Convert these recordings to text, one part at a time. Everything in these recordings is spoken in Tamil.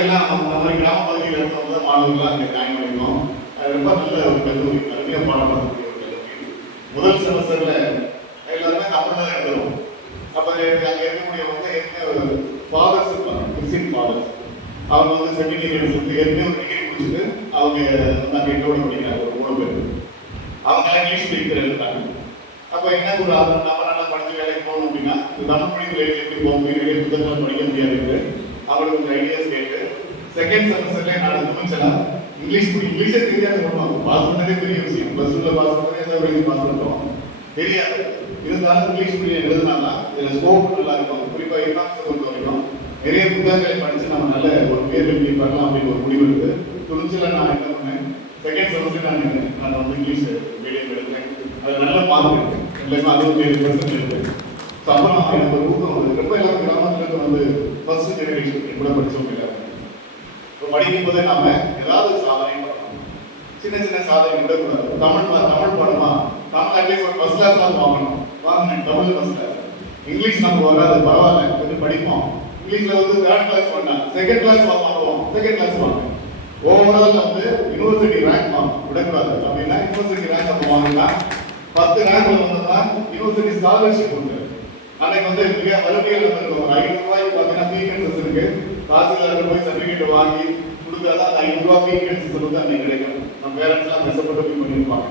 எல்லாம் நம்ம மாதிரி கிராம பகுதியில் இருந்து மாணவர்களாக அங்கே ஜாயின் பண்ணியிருக்கோம் ரொம்ப நல்ல ஒரு கல்லூரி அருமையாக பாடம் பண்ணக்கூடிய ஒரு கல்லூரி. முதல் செமஸ்டரில் எல்லாருமே தமிழ் தான் எழுதுறோம் அப்போ அங்கே இருக்கக்கூடியவங்க ஃபாதர்ஸ் இருப்பாங்க கிறிஸ்டின் ஃபாதர்ஸ் அவங்க வந்து செகண்ட் இயர் எடுத்து ஏற்கனவே ஒரு டிகிரி முடிச்சுட்டு அவங்க வந்து அங்கே எங்களோட படிக்கிறாங்க ஒரு மூணு பேர். அவங்க இங்கிலீஷ் ஸ்பீக்கர் எழுதுறாங்க. அப்போ என்ன ஒரு ஆர்வம்? நம்ம நல்லா படிச்சு வேலைக்கு போகணும் அப்படின்னா தமிழ் மொழியில் எப்படி போக முடியும்? நிறைய புத்தகங்கள் படிக்க முடியாது. அவங்களுக்கு கொஞ்சம் ஐடியாஸ் கேட்டு செகண்ட் செமஸ்டர்ல நான் துணிச்சலா இங்கிலீஷ் இங்கிலீஷே தெரியாது பண்ணுவாங்க பாஸ் பண்ணதே பெரிய விஷயம். ப்ளஸ் டூல பாஸ் பண்ணதே எந்த வரைக்கும் பாஸ் பண்ணுறோம் தெரியாது. இருந்தாலும் இங்கிலீஷ் மீடியம் எழுதுனால இதில் ஸ்கோப் நல்லா இருக்கும். குறிப்பாக எக்ஸாம்ஸை பொறுத்த வரைக்கும் நிறைய புத்தகங்களை படித்து நம்ம நல்ல ஒரு உயர்கல்வி பண்ணலாம் அப்படின்னு ஒரு முடிவு இருக்கு துணிச்சல நான் என்ன பண்ணேன்? செகண்ட் செமஸ்டர் நான் நான் வந்து இங்கிலீஷ் மீடியம் எடுத்தேன். அது நல்ல மார்க் இருக்கு எல்லாமே அறுபத்தி ஏழு பர்சன்ட் எடுத்தேன் ஸோ அப்புறம் எனக்கு ஒரு ஊக்கம் வந்து ரொம்ப எல்லாம் கிராமத்துல வந்து ஃபர்ஸ்ட் ஜெனரேஷன் கூட படிச்சவங்க எல்லாரும். இப்போ படிக்கும் போதே நாம ஏதாவது ஒரு சாதனை பண்ணணும் சின்ன சின்ன சாதனை விடக்கூடாது. தமிழ் தமிழ் பாடமா தமிழ் அட்லீஸ்ட் ஒரு ஃபர்ஸ்ட் கிளாஸ் தான் வாங்கணும். வாங்கினேன் தமிழ் ஃபர்ஸ்ட் கிளாஸ் இங்கிலீஷ் நமக்கு வராது பரவாயில்ல கொஞ்சம் படிப்போம். இங்கிலீஷ்ல வந்து தேர்ட் கிளாஸ் பண்ணேன் செகண்ட் கிளாஸ் வாங்குவோம். செகண்ட் கிளாஸ் வாங்க ஓவரால் வந்து யூனிவர்சிட்டி ரேங்க் வாங்க விடக்கூடாது. அப்படின்னா யூனிவர்சிட்டி ரேங்க் அப்போ வாங்கினா பத்து ரேங்க்ல வந்தா யூனிவர்சிட்டி ஸ்காலர்ஷிப் உண்டு. அன்னைக்கு வந்து மிக வறுமையில் இருக்கும் ஐநூறு ரூபாய்க்கு பார்த்தீங்கன்னா ஃபீ இருக்கு. தாசில்தார்கிட்ட போய் சர்டிஃபிகேட் வாங்கி கொடுத்தாதான் அந்த ஐநூறு ரூபாய் ஃபீ கன்சஸ் வந்து அன்னைக்கு கிடைக்கும். நம்ம பேரண்ட்ஸ்லாம் கஷ்டப்பட்டு போய் பண்ணியிருப்பாங்க.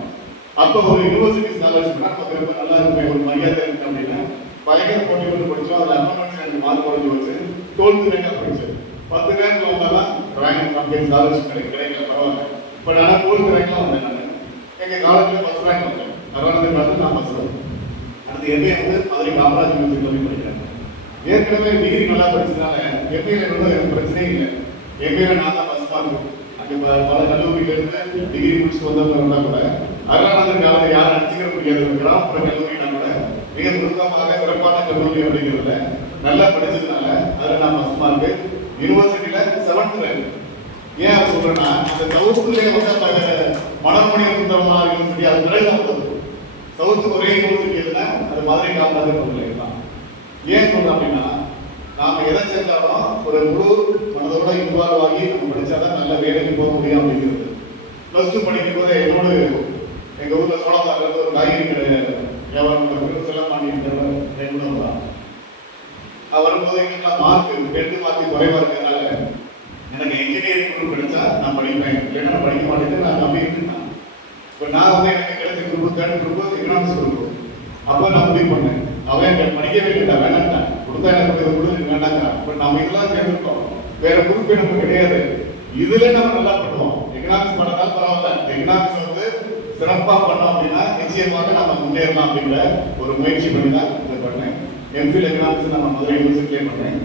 அப்போ ஒரு யூனிவர்சிட்டி ஸ்காலர்ஷிப் நமக்கு ரொம்ப நல்லா இருக்கு ஒரு மரியாதை இருக்கு அப்படின்னா பயங்கர போட்டி போட்டு படிச்சோம். அதில் அக்கௌண்ட்ஸ் எனக்கு மார்க் குறைஞ்சி வச்சு டுவெல்த் ரேங்காக படிச்சேன். பத்து ரேங்க் வந்தாலும் ரேங்க் நமக்கு ஸ்காலர்ஷிப் கிடைக்கும் கிடைக்கல பரவாயில்ல. பட் ஆனால் டுவெல்த் ரேங்க்லாம் வந்தேன் நான். எங்கள் காலேஜில் ஃபஸ்ட் ரேங்க் வந்தேன். அறுபது பார்த்து நான் ஃபஸ்ட் ரேங்க் அடுத்து எம்ஏ வந்து மதுரை காமராஜ் யூனிவர்சிட்டியில் போய் படிக்கிறேன் ஏற்கனவே டிகிரி நல்லா படிச்சதுனால எம்ஏல கூட எனக்கு பிரச்சனையே இல்லை. எம்ஏல நான் தான் ஃபஸ்ட் மார்க் அங்கே பல கல்லூரியில இருந்து டிகிரி முடிச்சுட்டு வந்தவங்க கூட அருணாநகர் காலத்தில் யாரும் அடிச்சுக்கிற முடியாது. கிராமப்புற கல்லூரினா கூட மிக நுணுக்கமாக சிறப்பான கல்லூரி அப்படிங்கிறதுல நல்லா படிச்சதுனால அதில் நான் ஃபஸ்ட் மார்க் யூனிவர்சிட்டியில் செவன்த் ரேங்க் ஏன் சொல்றேன்னா அந்த சவுத்துலேயே வந்து அந்த மனமொழி சுந்தரமா யூனிவர்சிட்டி அது பிறகு தான் சவுத்து சவுத்துக்கு ஒரே யூனிவர்சிட்டி அது மதுரை காமராஜர் கல்லூரி தான் ஏன் சொல்றேன் அப்படின்னா நாம் எதை செஞ்சாலும் ஒரு முழு மனதோட இன்வால்வ் ஆகி நம்ம படித்தாதான் நல்ல வேலைக்கு போக முடியும் அப்படிங்கிறது. ப்ளஸ் டூ படிக்கும் போது என்னோட எங்கள் ஊரில் சோழமாரில் ஒரு காய்கறி கடை வியாபாரம் பண்ணுறது செல்லப்பாண்டி என்னோட தான் அவர். வரும்போது எங்களுக்கு மார்க் டென்த்து மார்க் குறைவாக இருக்கிறதுனால எனக்கு இன்ஜினியரிங் குரூப் கிடைச்சா நான் படிப்பேன். இல்லைன்னா படிக்க மாட்டேன் நான் நம்பிக்கிட்டு இருந்தேன். இப்போ நான் வந்து எனக்கு group third group economics group அப்போ நான் முடிவு பண்ணேன். அவன் எனக்கு படிக்கவே இல்லை வேணாண்டான் கொடுத்தா எனக்கு இது கொடுத்து வேண்டாங்கிறான் பட் நம்ம இதெல்லாம் சேர்ந்துருக்கோம். வேற குரூப் நமக்கு கிடையாது. இதுல நம்ம நல்லா பண்ணுவோம். எக்கனாமிக்ஸ் பண்ணதாலும் பரவாயில்ல. எக்கனாமிக்ஸ் வந்து சிறப்பாக பண்ணோம் அப்படின்னா நிச்சயமாக நம்ம முன்னேறலாம் அப்படிங்கிற ஒரு முயற்சி பண்ணி தான் இதை பண்ணேன். எம்ஃபில் எக்கனாமிக்ஸ் நம்ம மதுரை யூனிவர்சிட்டிலே பண்ணேன்.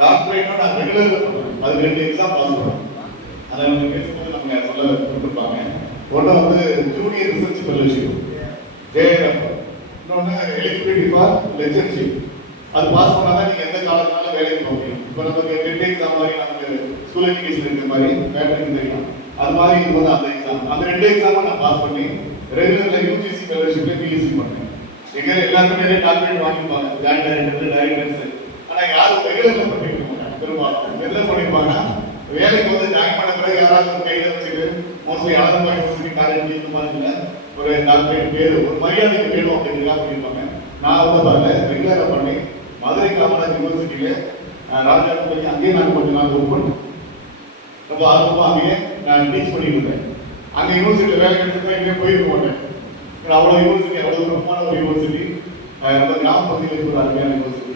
டாக்டரேட்டும் நான் ரெகுலர்ல பண்ணுவேன். அது ரெண்டு எக்ஸாம் பாஸ் பண்ணேன் அதை நம்ம பேசும்போது நம்ம சொல்ல கொடுத்துருப்பாங்க ஒன்று வந்து ஜூனியர் ரிசர்ச் ஃபெல்லோஷிப் ஜேஆர்எஃப் இன்னொன்று எலிஜிபிலிட்டி ஃபார் லெஜன்ஷிப் அது பாஸ் பண்ணால் தான் நீங்கள் எந்த காலத்தினாலும் வேலைக்கு போக முடியும். இப்போ நமக்கு டெட் எக்ஸாம் மாதிரி நமக்கு ஸ்கூல் எஜுகேஷன் இருக்கிற மாதிரி பேட்டர்ன் தெரியும். அது மாதிரி இது வந்து அந்த எக்ஸாம் அந்த ரெண்டு எக்ஸாமும் நான் பாஸ் பண்ணி ரெகுலரில் யூஜிசி ஃபெல்லோஷிப்பில் பிஎஸ்சி பண்ணேன். எங்கே எல்லாருமே டாக்குமெண்ட் வாங்கிப்பாங்க ஜாயின் டைரக்டர் டைரக்டர்ஸ் ஆனால் யாரும் ரெகுலரில் பண்ணிக்க மாட்டாங்க பெரும்பாலும். எதில் பண்ணியிருப்பாங்கன்னா வேலைக்கு வந்து ஜாயின் பண்ண பிறகு யாராவது ஒரு வச்சுட்டு மோஸ்ட்லி யாரும் போய் யூனிவர்சிட்டி காலேஜ் இந்த மாதிரி இல்லை ஒரு நாலு பேர் ஒரு மரியாதைக்கு வேணும் அப்படின்னு பண்ணியிருப்பாங்க. நான் வந்து பாருங்க ரெகுலராக பண்ணி மதுரை காமராஜ் யூனிவர்சிட்டியில் ராஜா போய் அங்கேயே நான் கொஞ்சம் நாள் ஒர்க் பண்ணேன். ரொம்ப ஆர்வமாக அங்கேயே நான் டீச் பண்ணிட்டு இருந்தேன். அந்த யூனிவர்சிட்டியில் வேலை கிடைச்சிருந்தா இங்கே போயிருக்க மாட்டேன். அவ்வளோ யூனிவர்சிட்டி அவ்வளோ தூரமான ஒரு யூனிவர்சிட்டி. ரொம்ப கிராமப்பகுதியில் இருக்கிற ஒரு அருமையான யூனிவர்சிட்டி.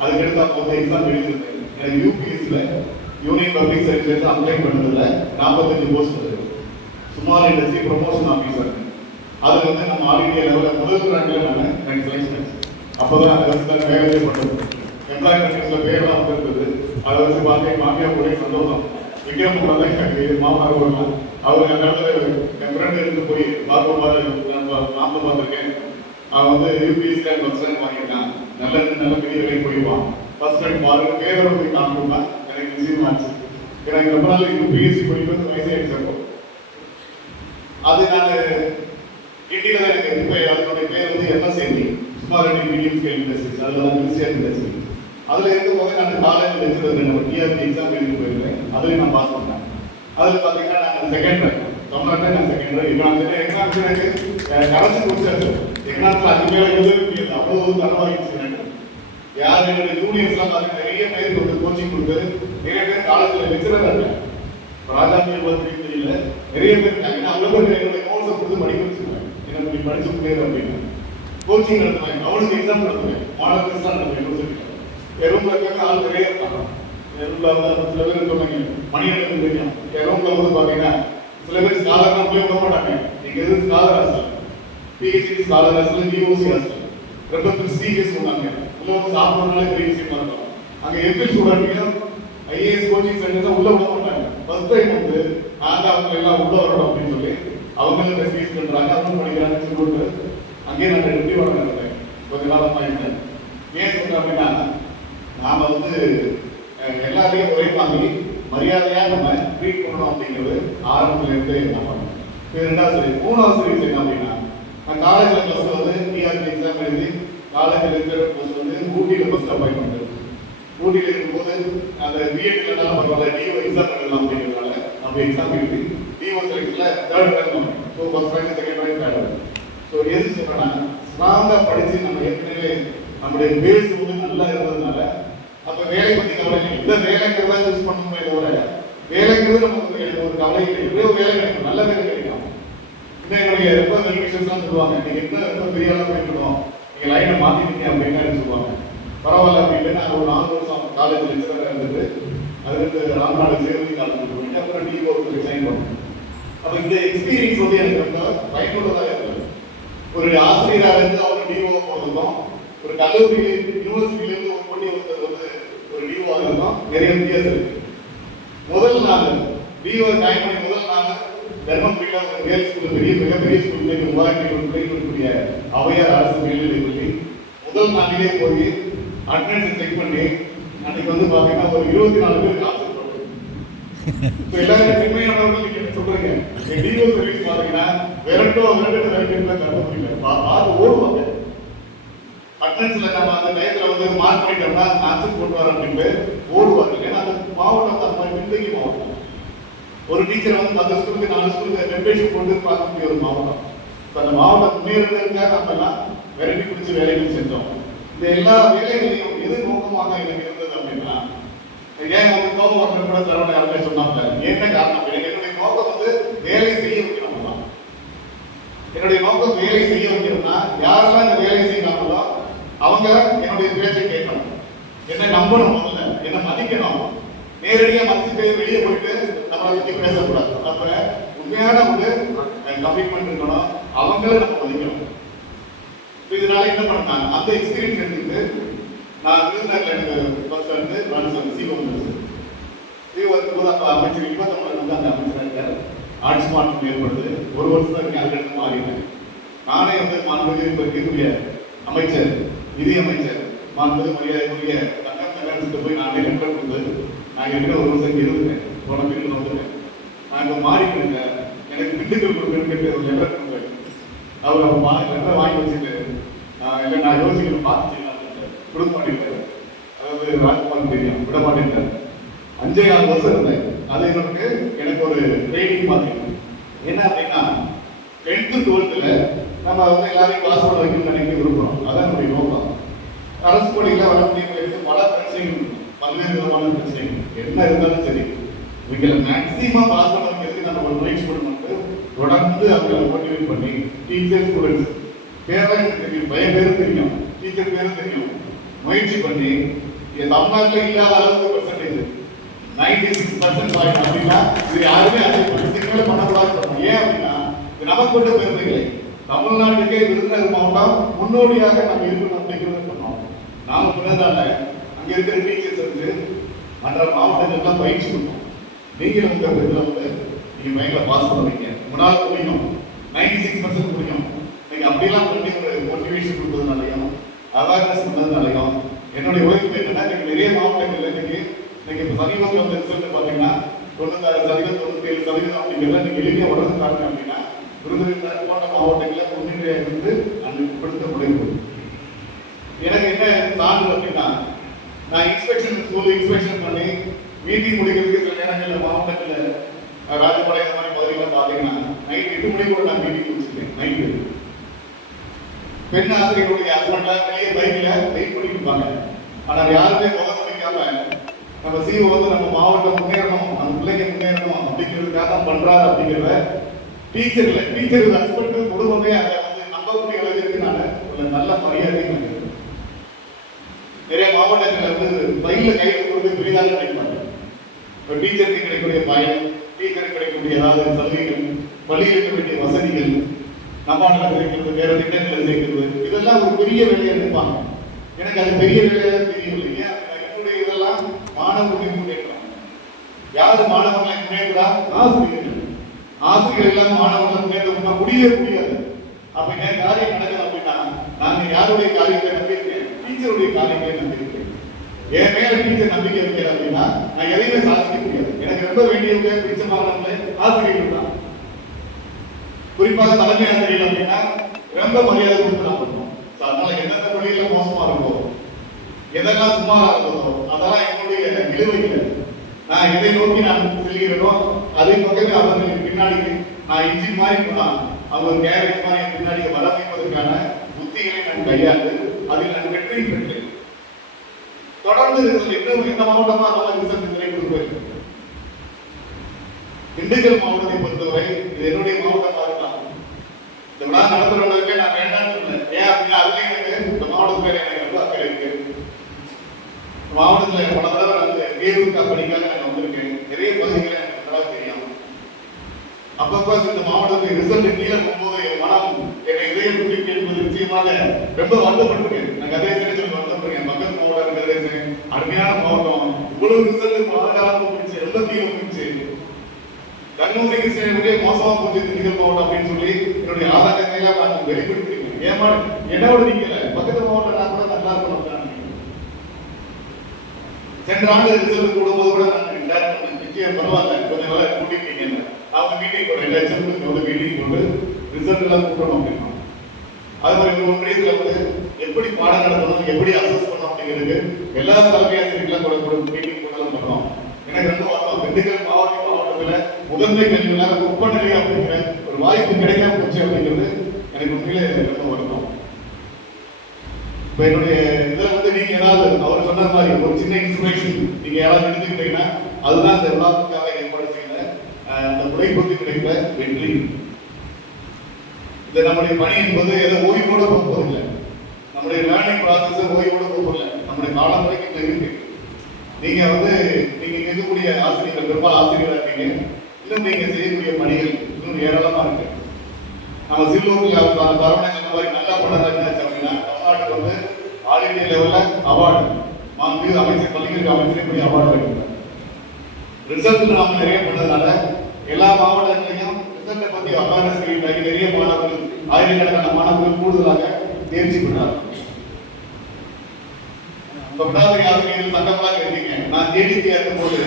அதுக்கடுத்து அப்போ வந்து எக்ஸாம் எழுதியிருந்தேன். எனக்கு யூபிஎஸ்சியில் யூனியன் பப்ளிக் சர்வீஸ் அப்ளை பண்ணதில்ல நாற்பத்தஞ்சு போஸ்ட் வருது. சுமார் இண்டஸ்ட்ரி ப்ரொமோஷன் ஆஃபீஸர் அது வந்து நம்ம ஆல் இந்தியா லெவலில் முதல் ரேங்கில் நான் எனக்கு செலக்ஷன் அப்போ தான் அந்த வருஷத்தில் வேலையே பண்ணுறது எம்ப்ளாய்மெண்ட்ஸில் பேரெலாம் வந்துருக்குது அதை வச்சு பார்த்து என் கூட சந்தோஷம். விக்ரம் கூட தான் எனக்கு மாமனார் வரலாம் அவர் என் இடத்துல என் ஃப்ரெண்டு இருந்து போய் பார்க்க பார்த்து நான் பார்த்துருக்கேன். அவன் வந்து யூபிஎஸ்சியில் ஃபஸ்ட் ரேங்க் வாங்கியிருக்கான். நல்ல நல்ல பெரிய வேலைக்கு போயிடுவான் ஃபஸ்ட் ரேங்க் பாருங்க பேரோட போய் காமிக்கலாம் எனக்கு நிச்சயம் ஆச்சு. எனக்கு ரொம்ப நாள் யூபிஎஸ்சி படிக்கிறது வயசே அப்போ. அது நான் இந்தியில தான் எனக்கு இப்போ அதனுடைய பேர் வந்து MSND small and medium scale industries அதில் தான் கிறிஸ்டியன் இண்டஸ்ட்ரி அதில் இருக்கும்போது நான் காலேஜ் வச்சுருந்தேன் நம்ம டிஆர்பி எக்ஸாம் எழுதி போயிருந்தேன். அதுலேயும் நான் பாஸ் பண்ணேன். அதில் பார்த்தீங்கன்னா நான் செகண்ட் ரேங்க் தமிழ்நாட்டில் நான் செகண்ட் ரேங்க் இப்போ நான் எக்ஸாம்ஸ் எனக்கு கடைசி முடிச்சாச்சு எக்ஸாம்ஸில் அஞ்சு பேர் எழுத முடியாது அவ்வளோ தரமாக இருந்துச்சு யார் என்னுடைய ஜூனியர்ஸ்லாம் பார்த்தீங்கன்னா நிறைய பேருக்கு வந்து கோச்சிங் கொடுத்து நிறைய பேர் காலேஜில் லெக்சரர் இருக்காங்க ராஜாமியை பத்திரிகை தெரியல நிறைய பேர் இருக்காங்க. ஏன்னா என்னுடைய நோட்ஸை கொடுத்து படிக்க வச்சுருவேன் எனக்கு இப்படி படிச்சு முடியாது அப்படின்னு. கோச்சிங் நடத்துவேன். அவனுக்கு எக்ஸாம் நடத்துவேன். மாடல் தான் நடத்துவேன் யூனிவர்சிட்டியில் என் இருக்காங்க ஆள் நிறைய இருக்காங்க. என் வந்து சில பேர் சொன்னாங்க மணி தெரியும். என் வந்து பார்த்தீங்கன்னா சில பேர் ஸ்காலர் தான் போய் மாட்டாங்க. நீங்க எது scholar hostel PhD scholar hostel DOC hostel ரொம்ப ப்ரெஸ்டீஜியஸ் சொன்னாங்க உள்ள வந்து சாப்பிட்றதுனால ஸ்டூடெண்ட் ஐஏஎஸ் கோச்சிங் சென்டர் உள்ள விட மாட்டாங்க. ஃபர்ஸ்ட் டைம் வந்து நாங்கள் அவங்க எல்லாம் உள்ள வரணும் அப்படின்னு சொல்லி அவங்களும் ஃபீஸ் பண்ணுறாங்க அவங்களும் படிக்கிறாங்க சொல்லிட்டு அங்கேயே நான் ரெண்டு வளர்ந்துருக்கேன் கொஞ்சம் கொஞ்ச நாள் பாயிண்ட் இருந்தேன் ஏன் சொல்றேன் அப்படின்னா நாம் வந்து அஹ், எல்லாரையும் ஒரே மாதிரி மரியாதையாக நம்ம ட்ரீட் பண்ணணும் அப்படிங்கிறது ஆரம்பத்துல இருந்தே நான் இது ரெண்டாவது சரி. மூணாவது சரி என்ன அப்படின்னா நான் காலேஜில் ஃபர்ஸ்ட் வந்து டிஆர்பி எக்ஸாம் எழுதி காலேஜில் இருக்கிற ஃபர்ஸ்ட் வந்து பஸ்ஸில் ஃபர்ஸ்ட் அப்பாயின்மெண்ட் ஊட்டியில் இருக்கும்போது அந்த பிஎட் பரவாயில்ல. டிஓ எக்ஸாம் எழுதலாம் அப்படிங்கிறது. அப்படி எக்ஸாம் எழுதி DO செலக்ஷனில் third rank so first rank second rank third so எது சொல்றேன்னா ஸ்ட்ராங்காக படித்து நம்ம ஏற்கனவே நம்முடைய பேஸ் வந்து நல்லா இருந்ததுனால அப்போ வேலை பற்றி கவலை இல்லை. இந்த வேலைங்கிறதா சூஸ் பண்ணணுமே தவிர வேலைங்கிறது நமக்கு எனக்கு ஒரு கவலை இல்லை. எப்படியோ வேலை கிடைக்கும்? நல்ல வேலை கிடைக்கும். இன்னும் என்னுடைய ரொம்ப வெல்விஷர்ஸ்லாம் சொல்லுவாங்க. நீங்க என்ன ரொம்ப பெரிய ஆளா போயிட்டுருக்கோம் நீங்க லைனை மாத்திட்டீங்க அப்படின்னு சொல்லுவாங்க? பரவாயில்ல அப்படின்னு நான் ஒரு நாலு வருஷம் காலேஜ் லெக்சராக இருந்துட்டு அதுக்கு ராம்நாடு சேர்ந்து காலேஜ் போயிட்டு அப்புறம் ரிசைன் பண்ணேன் அப்போ இந்த எக்ஸ்பீரியன்ஸ் வந்து எனக்கு ரொம்ப பயனுள்ளதாக இருந்தது. ஒரு ஆசிரியராக இருந்து அவர் டிஓ போகிறதுக்கும் ஒரு கல்லூரி யூனிவர்சிட்டியில ஒரு பொண்ணி ஒருத்தர் வந்து ஒரு டிஓ ஆகிறதுக்கும் நிறைய வித்தியாசம் இருக்கு. முதல் நாள் டிஓ ஜாயின் பண்ணி முதல் நாள் தர்மபுரியில் ஒரு மேல் ஸ்கூலில் பெரிய மிகப்பெரிய ஸ்கூல் மூவாயிரத்தி ஐநூறு பிள்ளைகள் இருக்கக்கூடிய அவையார் அரசு மேல்நிலை பள்ளி முதல் நாளிலே போய் அட்டண்டன்ஸ் செக் பண்ணி அன்னைக்கு வந்து பார்த்தீங்கன்னா ஒரு இருபத்தி நாலு பேர் எல்லாரும் உண்மையானவர்கள் நீங்க சொல்றீங்க. டிஓ சர்வீஸ் பாத்தீங்கன்னா விரட்டோ விரட்டு பார்த்து ஓடுவாங்க. அட்டண்டன்ஸ்ல நம்ம அந்த டயத்துல வந்து மார்க் பண்ணிட்டோம்னா ஆன்சர் கொண்டு அப்படின்ட்டு ஓடுவாங்க. ஏன்னா அந்த மாவட்டம் அந்த பின்தங்கி மாவட்டம். ஒரு டீச்சர் வந்து பத்து ஸ்கூலுக்கு நாலு ஸ்கூலுக்கு மெம்பர்ஷிப் கொண்டு பார்க்கக்கூடிய ஒரு மாவட்டம். இப்ப அந்த மாவட்டம் முன்னேறதுக்காக நம்ம எல்லாம் விரட்டி பிடிச்சி வேலைகள் செஞ்சோம். இந்த எல்லா வேலைகளையும் எது நோக்கமாக எனக்கு இருந்தது ஏன் வந்து கோபம் வரணும் கூட சரவண யாருமே சொன்னாங்க என்ன காரணம் என்னுடைய நோக்கம் வந்து வேலை செய்ய வைக்கணும் என்னுடைய நோக்கம் வேலை செய்ய வைக்கணும்னா யாரெல்லாம் இந்த வேலையை செய்யறாங்களோ அவங்க என்னுடைய பேச்சை கேட்கணும். என்னை நம்பணும் முதல்ல. என்னை மதிக்கணும். நேரடியாக மதிச்சு போய் வெளியே போயிட்டு நம்மளை பற்றி பேசக்கூடாது. அப்ப உண்மையான ஒரு கமிட்மெண்ட் இருக்கணும். அவங்கள நம்ம மதிக்கணும். இதனால என்ன பண்ணாங்க? அந்த எக்ஸ்பீரியன்ஸ் எடுத்துட்டு நான் விருதுநகர்ல எனக்கு ஃபர்ஸ்ட் வந்து நான் சிவம் சிவம் போது அப்ப அமைச்சர் இருபத்தொன்பது வந்து அந்த அமைச்சராக மாற்றம் ஏற்படுது. ஒரு வருஷம் தான் அதுக்கு மாறினேன் நானே வந்து மாண்புமிகு இப்ப இருக்கக்கூடிய அமைச்சர் நிதி அமைச்சர் மாண்புமிகு மரியாதைக்குரிய தங்கம் தங்கரசுக்கு போய் நானே லெட்டர் கொடுத்து நான் ஏற்கனவே ஒரு வருஷம் இருந்தேன் போன பிரிவு வந்துட்டேன். நான் இப்போ மாறிக்கிறேங்க எனக்கு திண்டுக்கல் கேட்டு ஒரு லெட்டர் கொடுத்தாரு அவர் அவர் வாங்கி வச்சுட்டு இல்லை நான் யோசிக்கணும் பார்த்து செய்யலாம் கொடுக்க அதாவது ராஜ்குமார் தெரியும் விட அஞ்சே ஆறு வருஷம் இருந்தேன். அது எனக்கு எனக்கு ஒரு ட்ரைனிங் மாதிரி. என்ன அப்படின்னா டென்த்து டுவெல்த்தில் நம்ம வந்து எல்லாரையும் கிளாஸ் பண்ண வைக்கணும்னு நினைக்க விரும்புகிறோம் அதான் என்னுடைய நோக்கம். அரசு பள்ளியில் வரக்கூடியவங்களுக்கு பல பிரச்சனைகள் பல்வேறு விதமான பிரச்சனைகள். என்ன இருந்தாலும் சரி. இவங்களை மேக்ஸிமம் பாஸ் பண்ண வைக்கிறதுக்கு நம்ம ஒரு முயற்சி பண்ணணும் தொடர்ந்து அவங்களை மோட்டிவேட் பண்ணி டீச்சர் ஸ்டூடெண்ட்ஸ் பேரெல்லாம் தெரியும். பய பேரும் தெரியும். டீச்சர் பேரும் தெரியும். முயற்சி பண்ணி இது தமிழ்நாட்டில் இல்லாத அளவுக்கு பர்சன்டேஜ் நைன்டி சிக்ஸ் பர்சன்ட் அப்படின்னா இது யாருமே அதை இதுக்கு பண்ணக்கூடாது ஏன் அப்படின்னா இது நமக்கு மட்டும் பெருமை இல்லை. தமிழ்நாட்டுக்கே விருதுநகர் மாவட்டம் முன்னோடியாக நம்ம இருக்கணும் அப்படிங்கிறது சொன்னோம். நாம பிறந்தால அங்கே இருக்கிற டீச்சர்ஸ் வந்து மற்ற மாவட்டங்கள்லாம் பயிற்சி பண்ணோம் நீங்கள் உங்கள் இதில் வந்து நீங்கள் பயங்கர பாஸ் பண்ணுவீங்க. உங்களால் முடியும். நைன்டி சிக்ஸ் பர்சன்ட் முடியும். நீங்கள் அப்படிலாம் பண்ணி அவேர்னஸ் பண்ணது நிலையம் என்னுடைய உழைப்பு என்னன்னா இன்னைக்கு நிறைய மாவட்டங்கள் இன்னைக்கு இன்னைக்கு இப்போ சமீபத்தில் வந்து ரிசல்ட் பார்த்தீங்கன்னா தொண்ணூத்தாறு சதவீதம் தொண்ணூத்தி ஏழு சதவீதம் அப்படிங்கிறத நீங்கள் எளிமையாக வளர்ந்து காரணம் அப்படின்னா விருதுநகர் போன்ற மாவட்டங்களில் முன்னிலையாக இருந்து நான் கொடுத்த உழைப்பு எனக்கு என்ன சான்று அப்படின்னா நான் இன்ஸ்பெக்ஷன் ஸ்கூல் இன்ஸ்பெக்ஷன் பண்ணி மீட்டிங் முடிக்கிறதுக்கு சில நேரங்களில் மாவட்டங்களில் ராஜபாளையம் மாதிரி பகுதியில் பார்த்தீங்கன்னா நைட் எட்டு மணிக்கு நான் மீட்டிங் முடிச்சிருக்கேன் நைட்டு பெண் ஆசிரியர்களுடைய ஹஸ்பண்ட்ல வெளியே பைக்ல வெயிட் பண்ணிட்டு இருப்பாங்க ஆனால் யாருமே முகம் பண்ணிக்காம நம்ம சிஓ வந்து நம்ம மாவட்டம் முன்னேறணும் நம்ம பிள்ளைங்க முன்னேறணும் அப்படிங்கிறதுக்காக தான் பண்றாரு அப்படிங்கிறத டீச்சர்ல டீச்சர் ஹஸ்பண்ட் குடும்பமே அதை வந்து நம்பக்கூடிய அளவிற்கு நான் ஒரு நல்ல மரியாதை நிறைய மாவட்டங்கள்ல வந்து பையில கை கொடுத்து பெரிதாக கிடைப்பாங்க. இப்போ டீச்சருக்கு கிடைக்கக்கூடிய பயன் டீச்சருக்கு கிடைக்கக்கூடிய ஏதாவது சலுகைகள் பள்ளியில் இருக்க வேண்டிய வசதிகள் நம்பாண்டில் சேர்க்கிறது வேற திட்டங்களை சேர்க்கிறது. இதெல்லாம் ஒரு பெரிய வேலையா இருப்பாங்க. எனக்கு அது பெரிய வேலையா தெரியவில்லை. என்னுடைய இதெல்லாம் மாணவர்களின் முன்னேற்றம் யாரு மாணவர்களை முன்னேற்றா? ஆசிரியர்கள். ஆசிரியர்கள் எல்லாம் மாணவர்களை முன்னேற்றம்னா முடியவே முடியாது. அப்ப என் காரியம் நடக்குது அப்படின்னா நாங்கள் யாருடைய காரியத்தை நம்பியிருக்கேன்? டீச்சருடைய காரியத்தை நம்பியிருக்கேன். என் மேல டீச்சர் நம்பிக்கை வைக்கிற அப்படின்னா நான் எதையுமே சாதிக்க முடியாது. எனக்கு ரொம்ப வேண்டியவங்க பிடிச்சமானவங்க ஆசிரியர்கள் தான். குறிப்பாக தலைமை ஆசிரியர் அப்படின்னா ரொம்ப மரியாதை கொடுத்து நான் பண்ணுவோம் அதனால எந்தெந்த பள்ளியில மோசமா இருக்கும் எதெல்லாம் சுமாரா இருந்ததோ அதெல்லாம் என்னுடைய நிலுவையில். நான் எதை நோக்கி நான் செல்கிறேனோ அதை பக்கமே அவர்களுக்கு பின்னாடி நான் இன்ஜின் மாதிரி போனா அவர் கேரேஜ் மாதிரி என் பின்னாடி வர வைப்பதற்கான புத்திகளை நான் கையாண்டு அதில் நான் வெற்றி பெற்றேன். தொடர்ந்து இன்னும் இந்த மாவட்டமா அதெல்லாம் ரிசல்ட் நிலை கொடுப்பேன் திண்டுக்கல் மாவட்டத்தை பொறுத்தவரை இது என்னுடைய மாவட்டமாக இந்த விழா நடத்துறவங்களுக்கு நான் வேண்டாம்னு சொன்னேன் ஏன் அப்படின்னா அதுல எனக்கு இந்த மாவட்டத்துல எனக்கு ரொம்ப அக்கறை இருக்கு மாவட்டத்துல பல தடவை நான் வேலூர் கம்பெனிக்காக நான் வந்திருக்கேன் நிறைய பகுதிகளை எனக்கு நல்லா தெரியும் அப்பப்ப இந்த மாவட்டத்துக்கு ரிசல்ட் கீழே போகும்போது என் மனம் என்னை இதயம் விட்டு கேட்பது நிச்சயமாக ரொம்ப வருத்தப்பட்டிருக்கேன் நான் கதையை தெரிஞ்சு வருத்தப்படுறேன் பக்கத்து மாவட்டம் கதை அருமையான மாவட்டம் இவ்வளவு ரிசல்ட் பாதுகாப்பு போச்சு ரொம்ப கீழே போச்சு கல்லூரிக்கு செய்யக்கூடிய மோசமா போச்சு திண்டுக்கல் மாவட்டம் அப்படின்னு சொல்லி என்னுடைய ஆதாரங்களை எல்லாம் நான் வெளிப்படுத்திருக்கேன் ஏமா என்னோட நீங்கல பக்கத்து மாவட்டம் நான் கூட நல்லா இருக்கணும் சென்ற ஆண்டு ரிசல்ட் கூடும்போது கூட நான் ஷேர் நிச்சயம் பரவாயில்ல. கொஞ்சம் நல்லா கூட்டிட்டீங்க அவங்க மீட்டிங் போடுறேன் எல்லா எக்ஸாம்பிளுக்கு வந்து மீட்டிங் போட்டு ரிசல்ட் எல்லாம் கூட்டணும் அப்படின்னா அது மாதிரி ஒன்றியத்தில் வந்து எப்படி பாடம் நடத்தணும் எப்படி அசஸ் பண்ணணும் அப்படிங்கிறது எல்லா தலைமை ஆசிரியர்களும் கூட கூட மீட்டிங் போடலாம் பண்ணோம் எனக்கு ரொம்ப வருத்தம் திண்டுக்கல் மாவட்ட மாவட்டத்துல முதன்மை கல்வியில ஒப்பநிலை அப்படிங்கிற ஒரு வாய்ப்பு கிடைக்காம போச்சு அப்படிங்கிறது எனக்கு உண்மையிலே ரொம்ப வருத்தம் இப்போ என்னுடைய இதில் வந்து நீங்க ஏதாவது அவர் சொன்ன மாதிரி ஒரு சின்ன இன்ஸ்பிரேஷன் நீங்க யாராவது எடுத்துக்கிட்டீங்கன்னா அதுதான் இந்த விழாவுக்காக ஏற்பாடு செய்யல அந்த உழைப்புக்கு கிடைத்த வெற்றி. இந்த நம்முடைய பணி என்பது ஏதோ கூட போவதில்லை நம்முடைய லேர்னிங் ப்ராசஸ் ஓய்வோட போவதில்லை நம்முடைய காலம் வரைக்கும் இருக்கு. நீங்க வந்து நீங்க இருக்கக்கூடிய ஆசிரியர்கள் ரொம்ப ஆசிரியராக இருக்கீங்க. இன்னும் நீங்க செய்யக்கூடிய பணிகள் இன்னும் ஏராளமா இருக்கு. நம்ம சில்லூர்ல தரவணை சொன்ன மாதிரி நல்லா பண்ணதா அப்படின்னா ஆல் இந்தியா லெவல்ல அவார்டு மாண்பு அமைச்சர் பள்ளிகளுக்கு அமைச்சரே போய் அவார்டு கிடைக்கிறார் ரிசல்ட் நாம் நிறைய பண்ணதுனால எல்லா மாவட்டங்களையும் ரிசல்ட்டை பற்றி அவேர்னஸ் கிரியேட் ஆகி நிறைய மாணவர்கள் ஆயிரக்கணக்கான மாணவர்கள் கூடுதலாக தேர்ச்சி பெற்றார்கள் இப்ப விடாதிரி ஆசிரியர்கள் சட்டமாக இருக்கீங்க. நான் ஜேடிபி இருக்கும்போது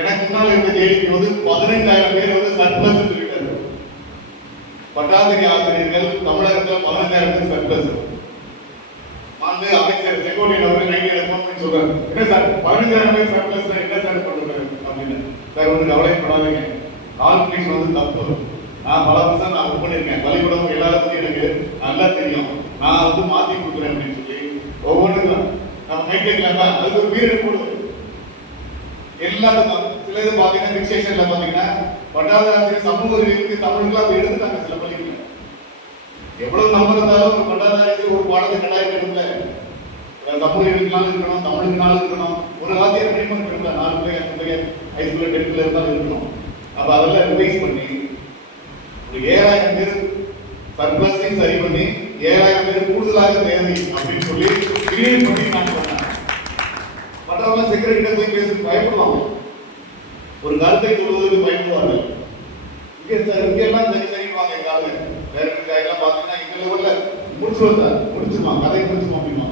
எனக்கு முன்னால் இருந்த ஜேடிபி வந்து பதினைந்தாயிரம் பேர் வந்து சர்ப்ளஸ் சொல்லிட்டாரு. பட்டாதிரி ஆசிரியர்கள் தமிழகத்தில் பதினைந்தாயிரம் பேர் சர்ப்ளஸ் வந்து அமைச்சர் செங்கோட்டையன் அவர்கள் நைட்டு எடுக்கணும்னு சொல்றாரு. என்ன சார்? பதினஞ்சாயிரம் பேர் சர்ப்ளஸ் என்ன சார் பண்றது அப்படின்னு. சார் ஒன்று கவலைப்படாதீங்க. கால்குலேஷன் வந்து தப்பு. நான் பல வருஷம் நான் ஒர்க் பண்ணியிருக்கேன். பள்ளிக்கூடம் எல்லாருக்கும் எனக்கு நல்லா தெரியும். நான் வந்து மாற்றி கொடுக்குறேன் அப்படின்னு சொல்லி ஒவ்வொன்றுக்கும் நம்ம கைட்டேக்கலாமா அதுக்கு ஒரு பீரியட் போடுவோம் எல்லாத்துக்கும் சில இது பார்த்தீங்கன்னா ஃபிக்சேஷன்ல பார்த்தீங்கன்னா பட்டாதாசிரியர் சமூக அறிவியலுக்கு தமிழுக்குலாம் அதை எடுத்துட்டாங்க சில பள்ளிகளில். எவ்வளவு நம்பர் இருந்தாலும் ஒரு ஒரு பாடத்தை கட்டாயம் எடுக்கல தமிழ் இருக்கணும்? தமிழுக்குனாலும் இருக்கணும். ஒரு வாத்தியார் மினிமம் இருக்கல நாலு பிள்ளைங்க அஞ்சு பிள்ளைங்க ஹைஸ்கூல்ல டென்த்ல இருந்தாலும் இருக்கணும். அப்போ அதெல்லாம் ரிவைஸ் பண்ணி ஒரு ஏழாயிரம் பேர் சர்ப்ளஸையும் சரி பண்ணி ஏழாயிரம் பேர் கூடுதலாக தேவை அப்படின்னு சொல்லி கிரியேட் பண்ணி நான் பண்ணேன் மற்றவங்க செக்ரட்டரிட்ட போய் பேசி பயப்படுவாங்க. ஒரு கருத்தை சொல்வதற்கு பயப்படுவார்கள். இங்கே சார் இங்கெல்லாம் சரி சரிவாங்க எங்கள் ஆளு வேற எல்லாம் பாத்தீங்கன்னா எங்க முடிச்சு வந்தார் முடிச்சுமா கதை முடிச்சுமா அப்படிமா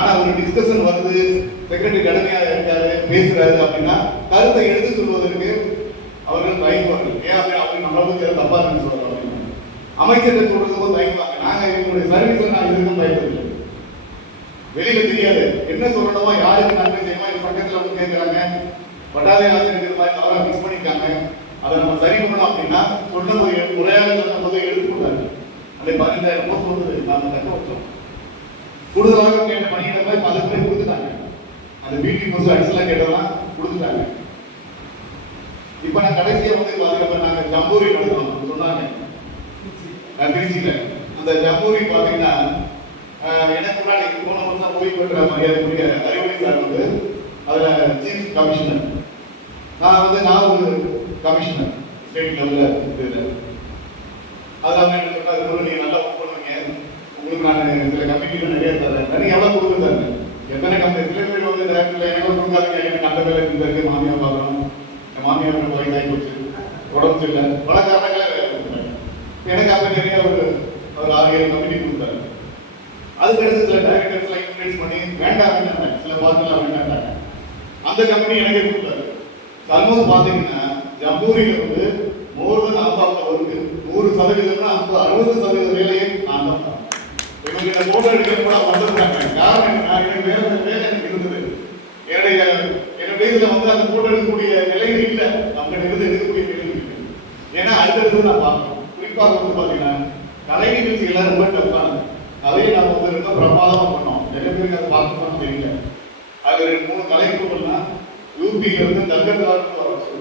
ஆனா ஒரு டிஸ்கஷன் வருது செக்ரட்டரி கடுமையா இருக்காரு பேசுறாரு அப்படின்னா கருத்தை எடுத்து சொல்வதற்கு அவர்கள் தயங்குவார்கள். ஏன் அப்படின்னா அவங்க நம்மளுக்கு தப்பா நினைச்சு சொல்றாங்க அமைச்சர்கள் சொல்றது போது தயங்குவாங்க. நாங்க இவங்களுடைய சர்வீஸ் நான் இருக்கும் பயப்பதில்லை வெளியில தெரியாது. என்ன சொல்லணுமோ யாருக்கு நன்மை செய்யணுமோ இது பக்கத்தில் வந்து கேட்கிறாங்க வட்டாதி ஆசிரியர் மாதிரி தவறாக மிஸ் பண்ணிருக்காங்க அதை நம்ம சரி பண்ணணும் அப்படின்னா சொன்ன போது உரையாக சொன்ன போது எடுத்துக்கூடாது அந்த பதினஞ்சாயிரம் போது சொல்றது நாம தக்க வச்சோம். கூடுதலாக கேட்ட பணியிடங்களை பல பேர் கொடுத்துட்டாங்க. அந்த பிடி போஸ்ட் அடிச்சலாம் கேட்டதெல்லாம் கொடுத்துட்டாங்க. இப்ப நான் கடைசியா வந்து பாத்தீங்கன்னா நாங்க ஜம்பூரி நடத்தணும் சொன்னாங்க. நான் திருச்சியில. அந்த ஜம்பூரி பாத்தீங்கன்னா எனக்கு முன்னாடி போன வருஷம் ஓய்வு பெற்ற மரியாதைக்குரிய அறிவுரை சார் வந்து அதுல சீஃப் கமிஷனர் நான் வந்து நான் ஒரு கமிஷனர் ஸ்டேட் லெவல்ல இதுல அதுல அவங்க என்ன சொன்னாரு நீங்க நல்லா ஒர்க் நான் சில கமிட்டில நிறைய தரேன் நிறைய எவ்வளவு கொடுக்குறாரு எத்தனை கம்பெனி சில பேர் வந்து டேரக்டர் எனக்கு கொடுக்காதீங்க எனக்கு அந்த வேலை இந்த இருக்கு மாமியார் பார்க்கணும். என் மாமியார் ரொம்ப வயதாகி போச்சு. உடம்பு இல்லை. பல காரணங்களே வேலை கொடுக்குறாங்க எனக்கு அப்போ நிறைய ஒரு ஒரு ஆறு ஏழு கமிட்டி கொடுத்தாரு அதுக்கடுத்து சில டேரக்டர்ஸ்லாம் இன்ஃபுளுன்ஸ் பண்ணி வேண்டாம் வேண்டாம் சில பார்த்துலாம் வேண்டாம் அந்த கம்பெனி எனக்கே கொடுத்தாரு. ஆல்மோஸ்ட் பார்த்தீங்கன்னா ஜம்பூரியில் வந்து more than half of work நூறு சதவீதம்னா அப்போ அறுபது சதவீத வேலையை நான் தான் பண்ணேன். இவங்க இந்த போட்டோ எடுக்க கூட வந்திருக்காங்க காரணம் என்ன எனக்கு வேற வேற வேலை எனக்கு இருந்தது என்னுடைய என்னுடைய இதுல வந்து அந்த போட்டோ எடுக்கக்கூடிய நிலையில் இல்லை அவங்க இருந்து எடுக்கக்கூடிய நிலையில் இல்லை ஏன்னா அடுத்தடுத்து நான் பார்க்கணும் குறிப்பாக வந்து பாத்தீங்கன்னா கலை நிகழ்ச்சி எல்லாம் ரொம்ப டஃப்பானது அதையும் நம்ம வந்து ரொம்ப பிரமாதமா பண்ணோம் நிறைய பேருக்கு அதை பார்க்கணும்னு தெரியல அது ரெண்டு மூணு கலைக்குழுனா யூபியில இருந்து தங்கத்தாருக்கு வர வச்சு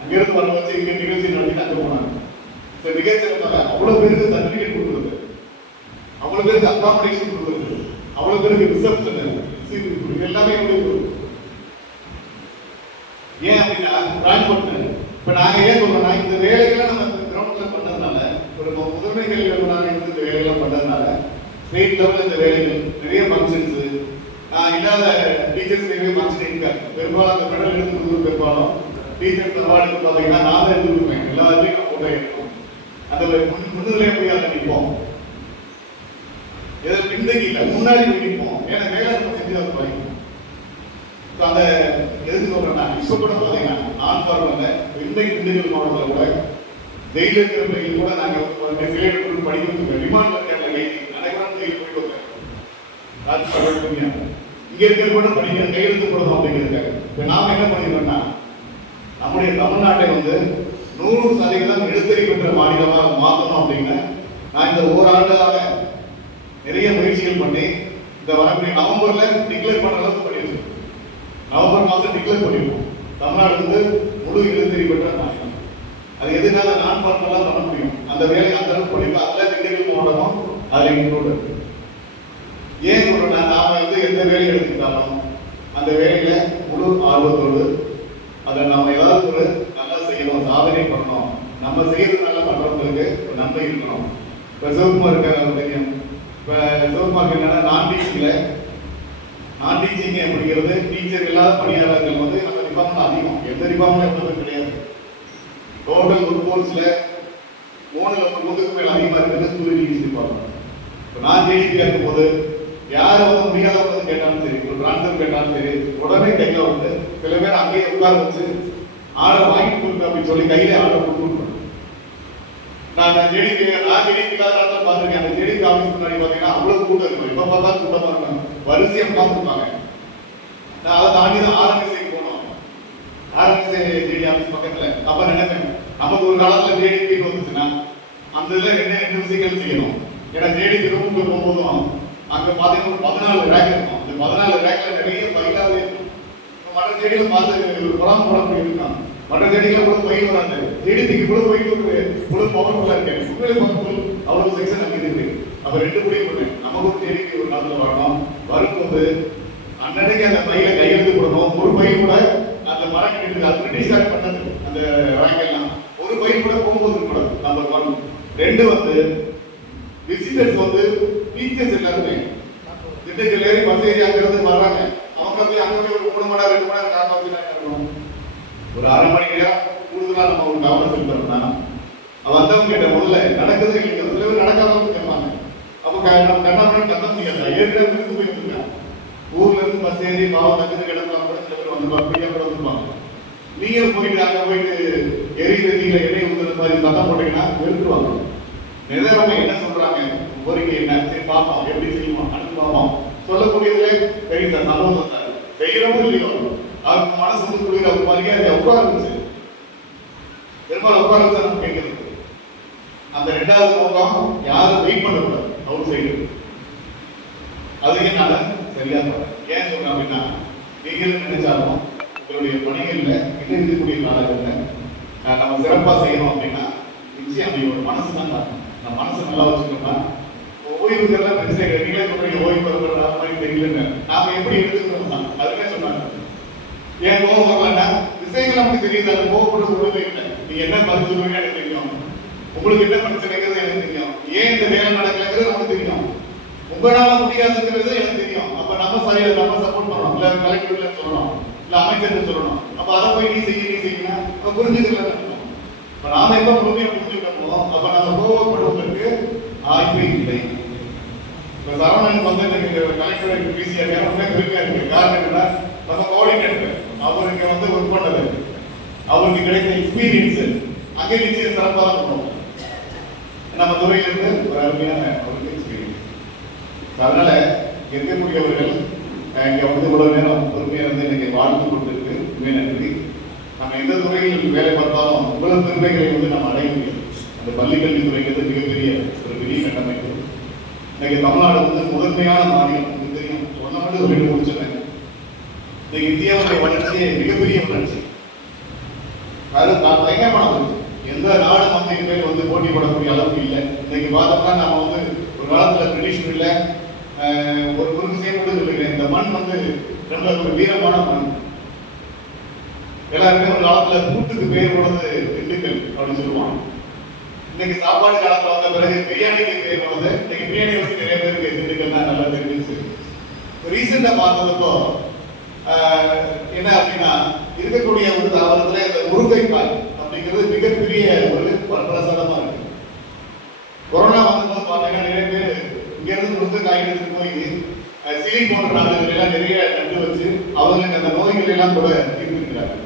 அங்கிருந்து வர வச்சு இங்க நிகழ்ச்சி நடத்தி அங்க போனாங்க இந்த நிகழ்ச்சியில அவ்வளவு பேருக்கு சர்டிபிகேட் கொடுக்குறது அவ்வளவு பேருக்கு அக்காமடேஷன் கொடுக்குறது அவ்வளவு பேருக்கு ரிசப்ஷன் எல்லாமே கொடுக்குறது ஏன் அப்படின்னா டிரான்ஸ்போர்ட் இப்ப நாங்க ஏன் சொல்றோம்னா இந்த வேலைகளை நம்ம கிரவுண்ட்ல பண்ணதுனால ஒரு மு- முதன்மை கல்வி நிறுவனம் இருந்து இந்த வேலைகளை பண்ணதுனால ஸ்டேட் லெவலில் இந்த வேலைகள் நிறைய ஃபங்க்ஷன்ஸ் இல்லாத டீச்சர்ஸ் நிறைய ஃபங்க்ஷன் இருக்காங்க பெரும்பாலும் அந்த மெடல் எடுத்து பெரும்பாலும் டீச்சர்ஸ் அவார்டு பார்த்தீங்கன்னா நான் தான் எடுத்து கொடுப்பேன். எல்லா இதுலையும் நான் போட்டோ எடுப்போம் அந்த முன் முன்னிலையை போய் அதை நிற்போம். எதை பின்தங்கி இல்லை முன்னாடி போய் நிற்போம். ஏன்னா வேலை நம்ம செஞ்சு அதை படிப்போம் ஸோ அந்த எதுக்கு சொல்கிறேன்னா இப்ப கூட பாத்தீங்கன்னா நான் பார்வையில் இன்றைக்கு திண்டுக்கல் மாவட்டத்தில் கூட ஜெயில இருக்கிற பையன் கூட நாங்கள் சிலையிட்டு படிக்கிறதுக்கு ரிமாண்ட் கேட்கல கைதி அனைவரும் ஜெயில் போயிட்டு வந்தேன் ராஜ்பாடு இங்க இருக்கிற கூட படிக்கிற கையெழுத்து போடணும் அப்படிங்கிறாங்க இப்ப நாம என்ன பண்ணிக்கிறோம்னா நம்முடைய தமிழ்நாட்டை வந்து நூறு சதவீதம் எழுத்தறி பெற்ற மாநிலமாக மாற்றணும் அப்படின்னு நான் இந்த ஓராண்டாக நிறைய முயற்சிகள் பண்ணி இந்த வரக்கூடிய நவம்பர்ல டிக்ளேர் பண்ணுற அளவுக்கு பண்ணியிருக்கேன் நவம்பர் மாதம் டிக்ளேர் பண்ணியிருக்கோம் தமிழ்நாடு வந்து முழு எழுத்தறி பெற்ற மாநிலம். அது எதுனால நான் பண்ணலாம் பண்ண முடியும்? அந்த வேலையை அந்த அளவுக்கு பண்ணிருக்கோம் அதில் திண்டுக்கல் மாவட்டமும் அதில் இன்க்ளூட் இருக்கு ஏன் சொல்றேன்னா நாம வந்து எந்த வேலையை எடுத்துக்கிட்டாலும் அந்த வேலையில முழு ஆர்வத்தோடு அதை நம்ம ஏதாவது ஒரு நல்லா செய்யணும் சாதனை பண்ணணும் நம்ம செய்யறது நல்லா பண்றவங்களுக்கு ஒரு நன்மை இருக்கணும் இப்போ சிவகுமார் இருக்காரு அவருக்கு தெரியும் இப்போ சிவகுமாருக்கு என்னன்னா நான் டீச்சிங்ல நான் டீச்சிங் அப்படிங்கிறது டீச்சர் இல்லாத பணியாளர்கள் வந்து நம்ம டிபார்ட்மெண்ட் அதிகம் எந்த டிபார்ட்மெண்ட் எப்பவுமே கிடையாது டோட்டல் ஒர்க் ஃபோர்ஸ்ல மூணுல ஒரு முதுக்கு மேல அதிகமா இருக்கிறது ஸ்கூல் டீச்சிங் டிபார்ட்மெண்ட் இப்போ நான் ஜேடிபி இருக்கும்போது யார் வந்து முடியாதவங்க வந்து கேட்டாலும் சரி ஒரு ட்ரான்ஸ்ஃபர் கேட்டாலும் சரி உடனே கையில வந்து சில பேர் அங்கேயே உட்கார வச்சு ஆர்டர் வாங்கிட்டு கொடுங்க அப்படின்னு சொல்லி கையில ஆர்டர் கொடுத்து நான் ஜேடிபி நான் ஜேடிபி இல்லாத பார்த்துருக்கேன். அந்த ஜேடிபி ஆஃபீஸ் முன்னாடி பார்த்தீங்கன்னா அவ்வளவு கூட்டம் இருக்கும். இப்போ பார்த்தா கூட்டமா இருக்கும். வரிசையா உட்காந்துருப்பாங்க நான் அதை தாண்டி தான் ஆர்என்எஸ்ஐ போனோம். ஆர்என்எஸ்ஐ ஜேடி ஆஃபீஸ் பக்கத்துல. அப்ப நினைப்பேன் நமக்கு ஒரு காலத்துல ஜேடிபி வந்துச்சுன்னா அந்த இதுல ரெண்டு ரெண்டு விஷயங்கள் செய்யணும். ஏன்னா ஜேடிபி ரூமுக்கு போகும்போதும் அங்க பார்த்தீங்கன்னா பதினாலு ரேக் இருக்கும். அந்த பதினாலு ரேக்ல நிறைய ஃபைலாவே இருக்கும் இப்ப மற்ற செடிகளை பார்த்து ஒரு குழம்பு குழம்பு இருக்கான் மற்ற செடிகளை கூட பயிர் வராது. செடிக்கு கூட ஃபைல் ஒரு ஒரு பவர்ஃபுல்லா இருக்கு உண்மையிலே பவர்ஃபுல் அவ்வளவு செக்ஷன் அங்க இருக்கு அப்ப ரெண்டு முடிவு பண்ணேன் நம்ம ஒரு செடிக்கு ஒரு காலத்துல வரணும். வரும்போது அன்னன்னைக்கு அந்த பையில கையெழுத்து போடணும். ஒரு பையன் கூட அந்த மரம் கட்டிட்டு அது பிரிட்டிஷ்கார் பண்ணது. அந்த ரேங்க் ஒரு பையன் கூட போகும்போது இருக்கக்கூடாது நம்பர் ஒன் ரெண்டு வந்து விசிட்டர்ஸ் வந்து டீச்சர்ஸ் எல்லாருமே. திண்டுக்கல் ஏறி பஸ் ஏறி அங்கிருந்து வர்றாங்க. அவங்க போய் அங்கே போய் ஒரு மூணு மணி நேரம் ரெண்டு மணி நேரம் காரணம் வச்சு என்ன பண்ணணும் ஒரு அரை மணி நேரம் கூடுதலாக நம்ம ஒரு கவனம் செலுத்தணும்னா அவ வந்தவங்க கிட்ட முதல்ல நடக்குது இல்லைங்க. சில பேர் நடக்காதவங்க கேட்பாங்க. அப்போ க- நம்ம கண்ணாமணி கத்த முடியாது ஏற்கனவே இருந்து போய் ஊர்ல இருந்து பஸ் ஏறி பாவம் தங்குது கிடக்கலாம் கூட சில பேர் வந்து ஃப்ரீயா கூட வந்துருப்பாங்க நீங்க போயிட்டு அங்கே போயிட்டு எரியுது நீங்க எண்ணெய் ஊத்துறது மாதிரி சத்தம் போட்டீங்கன்னா வெறுத்துருவாங்க. நிதர்மம் என்ன சொல்றாங்க? கோரிக்கை என்ன? சரி பார்ப்போம். எப்படி செய்வோம்? அடுத்து பார்ப்போம் சொல்லக்கூடியதுலே தெரியுது சந்தோஷம் சார் செய்யறவும் இல்லையோ? அவருக்கு மனசு வந்து குளிர் அவர் மரியாதை உட்கார இருந்துச்சு பெரும்பாலும் உட்கார வச்சா நம்ம கேட்கறது அந்த ரெண்டாவது நோக்கம் யாரும் வெயிட் பண்ணக்கூடாது அவுட் சைடு அது நான் சரியா பண்ணேன் ஏன் சொல்றேன் அப்படின்னா நீங்கள் நினைச்சாலும் உங்களுடைய பணிகளில் இன்னும் இருக்கக்கூடிய காலங்களில் அஹ், நம்ம சிறப்பாக செய்யணும் அப்படின்னா நிச்சயம் நம்மளோட மனசு தான் காரணம். நம்ம மனசு நல்லா வச்சுக்கணும்னா ஓய்வுகள்லாம் பெருசாக நீங்களே சொல்றீங்க ஓய்வு பெறுவது மாதிரி தெரியலன்னு. நாம எப்படி எடுத்துக்கிறோம் ஏன் கோவம் வரலன்னா விஷயங்கள் நமக்கு தெரியுது அந்த கோவப்பட சொல்லவே இல்லை நீங்க என்ன பதில் சொல்லுவீங்க எனக்கு தெரியும். உங்களுக்கு என்ன பிரச்சனைங்கிறது எனக்கு தெரியும். ஏன் இந்த வேலை நடக்கலைங்கிறது நமக்கு தெரியும். உங்களால முடியாதுங்கிறது எனக்கு தெரியும். அப்ப நம்ம சரியா நம்ம சப்போர்ட் பண்ணணும். இல்ல கலெக்டர்ல சொல்லணும். இல்ல அமைச்சர் சொல்லணும். அப்ப அதை போய் நீ செய்ய நீ செய்யணும் அப்ப புரிஞ்சுக்கலாம் இப்ப நாம எப்ப முழுமையா புரிஞ்சுக்கணுமோ அப்ப நம்ம கோவப்படுவதற்கு ஆய்வு இல்லை. இப்ப சரவணன் வந்து எனக்கு கலெக்டர் பிசிஆர் உடனே பெருமையா இருக்கு காரணம் என்ன நம்ம கோஆர்டினேட்டர் அவருக்கு வந்து ஒர்க் பண்ணது அவருக்கு கிடைத்த எக்ஸ்பீரியன்ஸ் அங்கே நிச்சயம் சிறப்பாக இருக்கணும் நம்ம நம்ம துறையிலிருந்து ஒரு அருமையான அவருக்கு எக்ஸ்பீரியன்ஸ் அதனால இருக்கக்கூடியவர்கள் இங்க வந்து இவ்வளவு நேரம் பொறுமையா இருந்து இன்னைக்கு வாழ்ந்து கொண்டிருக்கு. உண்மை நன்றி. நம்ம எந்த துறையில் வேலை பார்த்தாலும் இவ்வளவு பெருமைகளை வந்து நம்ம அடைய முடியும் அந்த பள்ளி கல்வித்துறைங்கிறது மிகப்பெரிய ஒரு பெரிய கட்டமைப்பு. இன்னைக்கு தமிழ்நாடு வந்து முதன்மையான மாநிலம் தெரியும். ஒன்றை மட்டும் சொல்லிட்டு இந்த இந்தியாவுடைய வளர்ச்சியே மிகப்பெரிய வளர்ச்சி. அது நான் பயங்கரமான வளர்ச்சி. எந்த நாடும் வந்து இனிமேல் வந்து போட்டி போடக்கூடிய அளவுக்கு இல்லை. இன்னைக்கு பார்த்தோம்னா நம்ம வந்து ஒரு காலத்துல பிரிட்டிஷ் இல்லை ஒரு ஒரு விஷயம் கூட சொல்லுகிறேன் இந்த மண் வந்து ரொம்ப ஒரு வீரமான மண். எல்லாருமே ஒரு காலத்துல கூட்டுக்கு பேர் போனது திண்டுக்கல் அப்படின்னு சொல்லுவாங்க. இன்னைக்கு சாப்பாடு காலத்தில் வந்த பிறகு பிரியாணிக்கு பேர் போனது இன்னைக்கு பிரியாணி வச்சு நிறைய பேருக்கு திண்டுக்கல் தான் நல்லா தெரிஞ்சிச்சு ரீசெண்டா பார்த்ததுப்போ என்ன அப்படின்னா இருக்கக்கூடிய ஒரு தாவரத்துல இந்த முருங்கைக்காய் அப்படிங்கிறது மிகப்பெரிய ஒரு பிரசாதமா இருக்கு. கொரோனா வந்தபோது பார்த்தீங்கன்னா நிறைய பேர் இங்க இருந்து முருங்கைக்காய் எடுத்துட்டு போய் சிலி போன்ற நாடுகளெல்லாம் நிறைய நட்டு வச்சு அவங்களுக்கு அந்த நோய்கள் எல்லாம் கூட தீர்த்திருக்கிறாங்க.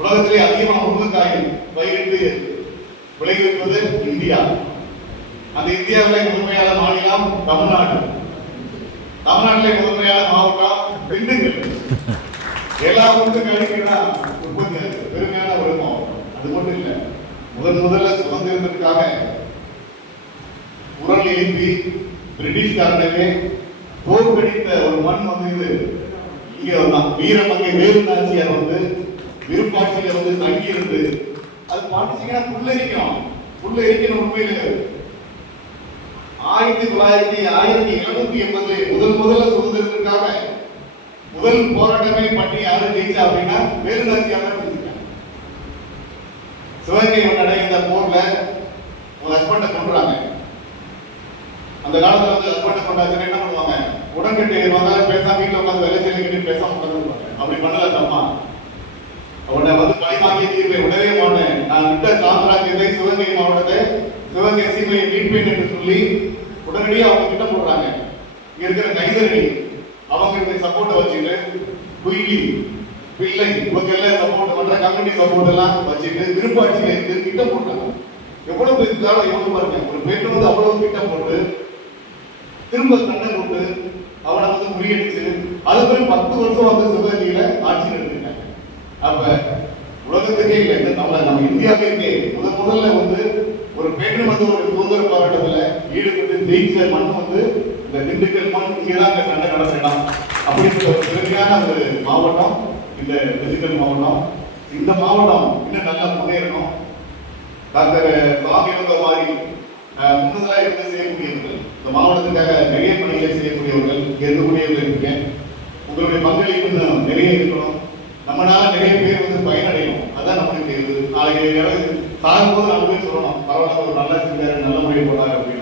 உலகத்திலே அதிகமாக முருங்கைக்காய் பயிரிட்டு விளைவிப்பது இந்தியா. அந்த இந்தியாவிலே முதன்மையான மாநிலம் தமிழ்நாடு. தமிழ்நாட்டிலே முதன்மையான மாவட்டம் திண்டுக்கல். எல்லா ஊருக்கும் கழிக்கிறதா உற்பத்தி பெருமையான ஒரு அது மட்டும் இல்லை முதன் முதல்ல சுதந்திரத்திற்காக குரல் எழுப்பி பிரிட்டிஷ்காரனவே தோற்கடித்த ஒரு மண் வந்து இது. இங்க தான் வீரமங்கை வேலு நாச்சியார் வந்து விருப்பாட்சியில் வந்து தங்கி இருந்து அது பாண்டிச்சிங்கன்னா புல்லரிக்கும் புல்லரிக்கணும் உண்மையில். ஆயிரத்தி தொள்ளாயிரத்தி ஆயிரத்தி எழுநூத்தி எண்பது முதல் முதல்ல சுதந்திரத்திற்காக முதல் போராட்டமே பண்ணி யாரு ஜெயிச்சா அப்படின்னா வேலு நாச்சியார் தான் ஜெயிச்சாங்க சிவகங்கை அடைந்த போர்ல உங்க ஹஸ்பண்ட கொண்டுறாங்க அந்த காலத்துல வந்து ஹஸ்பண்டை கொண்டாச்சுன்னா என்ன பண்ணுவாங்க? உடன்கட்டு வந்தாலும் பேசாம வீட்டுல உட்காந்து வேலை செய்ய கட்டி பேசாம உட்காந்து அப்படி பண்ணல தம்மா. அவனை வந்து பழி வாங்கிய தீர்வை விடவே மாட்டேன். நான் விட்ட சாம்ராஜ்யத்தை சிவகங்கை மாவட்டத்தை சிவகங்கை சீமையை மீட்பேன் என்று சொல்லி உடனடியாக அவங்க திட்டம் போடுறாங்க. இங்க இருக்கிற கைதறி அவங்களுக்கு சப்போர்ட்டை வச்சுட்டு குயிலி பிள்ளை இவங்க எல்லாம் சப்போர்ட் பண்ற கம்யூனிட்டி சப்போர்ட் எல்லாம் வச்சுட்டு விருப்பாட்சியில இருந்து திட்டம் போட்டாங்க. எவ்வளவு இருந்தாலும் எவ்வளவு பாருங்க ஒரு பெண் வந்து அவ்வளவு திட்டம் போட்டு திரும்ப சண்டை போட்டு அவனை வந்து முறியடிச்சு அதுக்கு பத்து வருஷம் வந்து சிவகங்கையில ஆட்சி நடத்திருக்காங்க. அப்ப உலகத்துக்கே இல்லை நம்ம நம்ம நம்ம இருக்கே. முதல் முதல்ல வந்து ஒரு பெண் வந்து ஒரு சுதந்திர போராட்டத்துல ஈடுபட்டு ஜெயிச்ச மண் வந்து இந்த திண்டுக்கல் மண் இங்கதான் இந்த சண்டை நடந்த இடம் ஒரு பெருமையான ஒரு மாவட்டம் இந்த திண்டுக்கல் மாவட்டம். இந்த மாவட்டம் இன்னும் நல்லா முன்னேறணும். டாக்டர் சுவாமி வந்த மாதிரி முன்னதாக இருந்து செய்யக்கூடியவர்கள் இந்த மாவட்டத்துக்காக நிறைய பணிகளை செய்யக்கூடியவர்கள் இங்க இருக்கக்கூடியவர்கள் இருக்கீங்க. உங்களுடைய பங்களிப்பு நிறைய இருக்கணும். நம்மளால நிறைய பேர் வந்து பயனடையணும். அதான் நம்மளுக்கு நாளைக்கு யாராவது சாகும்போது நம்ம போய் சொல்லணும். பரவாயில்ல ஒரு நல்லா செஞ்சாரு நல்ல முறையை போனார் அப்படின்னு.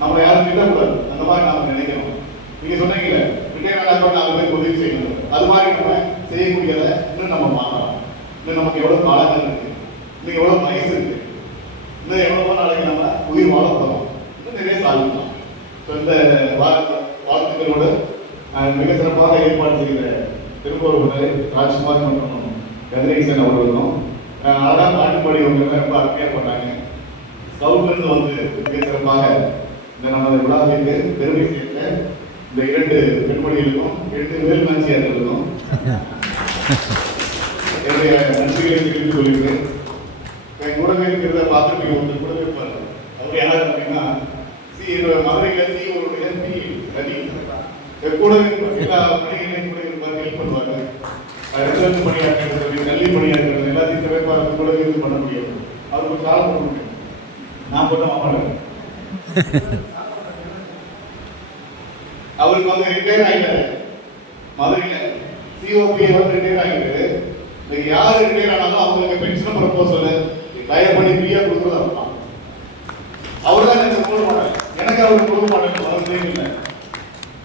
நம்ம யாரும் திட்டக்கூடாது. அந்த மாதிரி நாம நினைக்கணும். நீங்க சொன்னீங்கல்ல ரிட்டையர்மெண்ட் ஆகும் நாலு பேருக்கு உதவி செய்யணும். அது மாதிரி நம்ம செய்யக்கூடியதை இன்னும் நம்ம மாறலாம் இன்னும் நமக்கு எவ்வளவு காலங்கள் இருக்கு. இன்னும் எவ்வளவு வயசு இருக்கு. இன்னும் எவ்வளவு நாளைக்கு நம்ம உயிர் வாழ இன்னும் நிறைய சாதிக்கலாம். ஸோ இந்த வாழ்த்துக்களோடு மிக சிறப்பாக ஏற்பாடு செய்கிற திருப்பூர் ராஜ்குமார் மற்றும் கதிரேசன் அவர்களும் அழகாக அழகா பாட்டு ரொம்ப அருமையாக பண்ணாங்க ஸ்கவுட்ல வந்து மிக சிறப்பாக இந்த நமது விழாவிற்கு பெருமை கேட்ட இந்த இரண்டு பெண்மணிகளுக்கும் எட்டு வேல் நாச்சியார்களுக்கும் என்னுடைய நன்றிகளை தெரிவித்துக் கொள்கிறேன். என் கூடவே இருக்கிறத பார்த்து நீங்கள் ஒன்று கூடவே பாருங்க அவர் யார் அப்படின்னா சி என்னுடைய மதுரையில் சி அவருடைய பி ரவி. என் கூடவே எல்லா பணிகளையும் கூட இருப்பார் ஹெல்ப் பண்ணுவாங்க இடத்துல பணியாற்றுறது நல்லி பணியாற்றுறது எல்லாத்தையும் சிறப்பாக கூட இது பண்ண முடியாது. அவருக்கு கால் பண்ண முடியும் நான் பண்ண மாட்டேன் அவருக்கு வந்து ரிட்டையர் ஆகிட்டாரு மதுரையில் சிஓபி அவர் ரிட்டையர் ஆகிட்டாரு இன்னைக்கு யார் ரிட்டையர் ஆனாலும் அவங்களுக்கு பென்ஷன் ப்ரப்போசல் டயர் பண்ணி ஃப்ரீயாக கொடுக்குறதா அவர் தான் அவர் தான் எனக்கு கொடுக்க மாட்டார் எனக்கு அவருக்கு கொடுக்க மாட்டேன் வரதே இல்லை.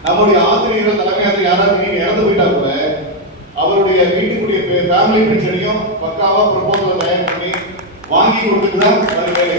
நம்முடைய ஆசிரியர்கள் தலைமை ஆசிரியர் யாராவது நீங்க இறந்து போயிட்டா கூட அவருடைய வீட்டுக்குரிய ஃபேமிலி பென்ஷனையும் பக்காவா ப்ரொபோசல் தயார் பண்ணி வாங்கி கொடுத்துட்டு தான் அது வேலை